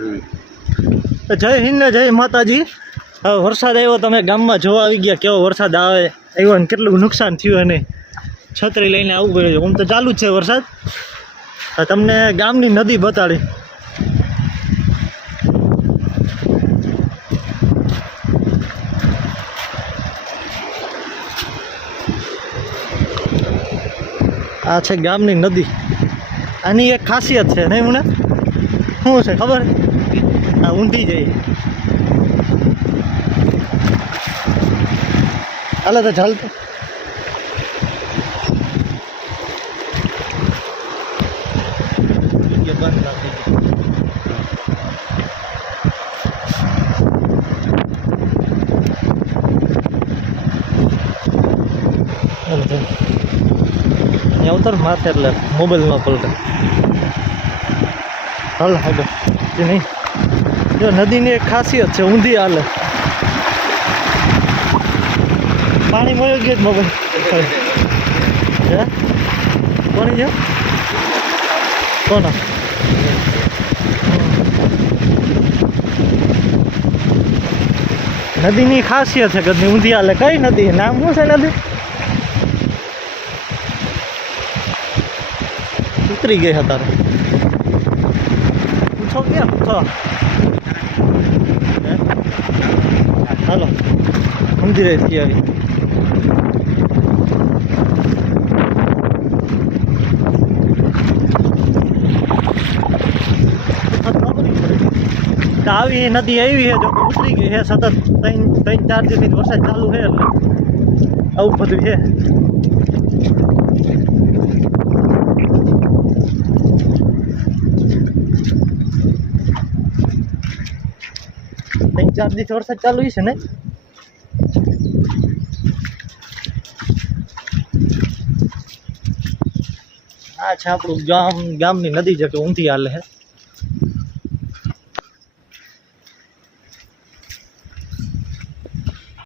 તો જય હિન્દ ને જય માતાજી। હવે વરસાદ આવ્યો, તમે ગામમાં જોવા આવી ગયા કેવો વરસાદ આવ્યો ને કેટલું નુકસાન થયું, અને છત્રી લઈને આવવું પડ્યું છે। આમ તો ચાલુ જ છે વરસાદ। તમને ગામની નદી બતાડી। આ છે ગામની નદી। આની એક ખાસિયત છે નહીં મને શું છે ખબર? આ ઊંધી જાય। હાલે તો ચાલતો ઉતર માથે એટલે મોબાઈલ ન પલટે। હાલ હાલો કે નહીં, જો નદીની એક ખાસિયત છે, ઊંધી હાલે। પાણી મળી ગયું મોબાઈલ હે કોની છે કોના? નદીની ખાસિયત છે કદી ઊંધી હાલે। કઈ નદી નામ શું છે નદી? ઉતરી ગઈ હતા પૂછો ક્યાં પૂછો? હાલો મંદિરે આવી। આવી નદી આવી છે, જો ઉતરી ગઈ છે સતત 3-4 દિવસથી વરસાદ ચાલુ છે એટલે આવું બધું છે। 3-4 દિવસ વરસાદ ચાલુ છે ને। આ છે આપણું ગામની નદી છે કે ઊંધી હાલે છે।